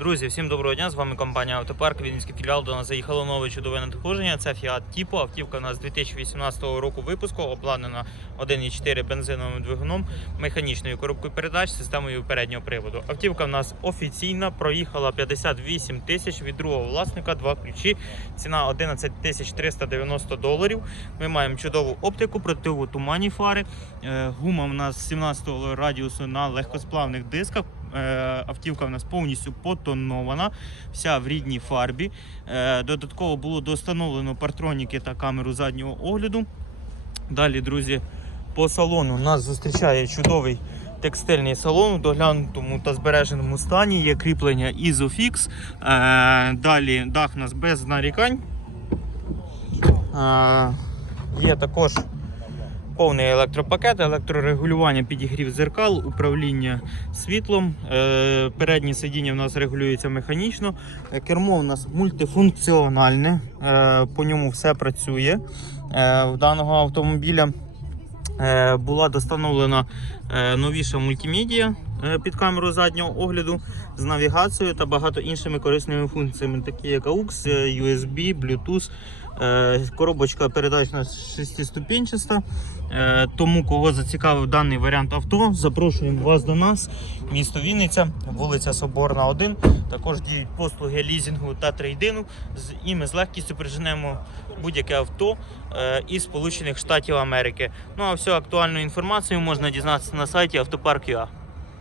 Друзі, всім доброго дня! З вами компанія Автопарк. Вінницький філіал. До нас заїхало нове чудове надходження. Це Fiat Tipo. Автівка у нас 2018 року випуску, обладнана 1,4 бензиновим двигуном, механічною коробкою передач, системою переднього приводу. Автівка у нас офіційна, проїхала 58 тисяч від другого власника, два ключі. Ціна 11 тисяч 390 доларів. Ми маємо чудову оптику, противотуманні фари. Е, Гума у нас 17 радіусу на легкосплавних дисках. Е, Автівка в нас повністю потонована, вся в рідній фарбі. Е, Додатково було достановлено партроніки та камеру заднього огляду. Далі, друзі, по салону нас зустрічає чудовий текстильний салон у доглянутому та збереженому стані. Є кріплення Isofix. Е, Далі дах у нас без нарікань. Є також повний електропакет, електрорегулювання підігрів зеркал, управління світлом. Е, Переднє сидіння в нас регулюється механічно. Е, Кермо у нас мультифункціональне, е, по ньому все працює. В даного автомобіля була достановлена новіша мультимедіа е, під камеру заднього огляду з навігацією та багато іншими корисними функціями, такі як AUX, е, USB, Bluetooth. Е, Коробочка передач шестиступінчаста. Е, Тому, кого зацікавив даний варіант авто, запрошуємо вас до нас. Місто Вінниця, вулиця Соборна, 1. Також діють послуги лізінгу та трейдину. І ми з легкістю приженемо будь-яке авто е, із Сполучених Штатів Америки. Ну а всю актуальну інформацію можна дізнатися на сайті автопарк.ua.